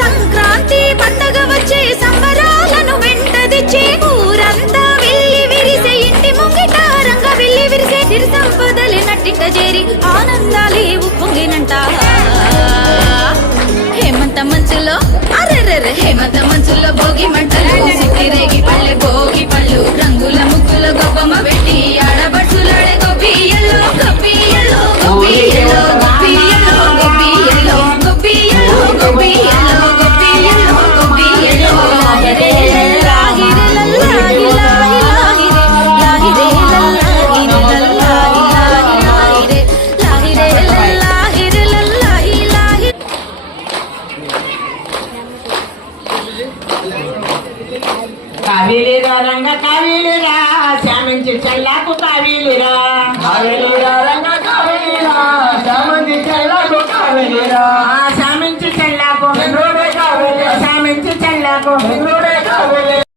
సంక్రాంతి పండగ వచ్చే సంబరాలను వెంట తెచ్చే ఊరంతా వెళ్ళి విరిసే ఇంటి ముంగిట రంగ వెళ్ళి విరిసే సిరి సంపదలే నట్టింట చేరి ఆనందాలే ఉప్పొంగినంట హేమంత మంచులో అరెరెరె హేమంత మంచులో భోగి మంటలు సిక్కిరేగి పల్లె భోగి పళ్ళు రంగుల ముగ్గుల గొప్పమ్మ పెట్టి ఆడబడుచులాడే గొప్పియల్లో గొప్పియల్లో గొప్పియల్లో గొప్పియల్లో గొప్పియల్లో గొప్పియల్లో గొప్పియల్లో గొప్పియల్లో గొప్పియల్లో లాహిరే లాహిరే లాహిరే లాహిరే లాహిరే లాహిరే లాహిరే లాహిరే కావిలిరా రంగ కావిలిరా శ్యామించి చెల్లాకు కావిలిరా కావిలిరా రంగ కావిలిరా శ్యామించి చెల్లాకు కావిలిరా శ్యామించి చెల్లాకు కావిలిరా శ్యామించి చెల్లాకు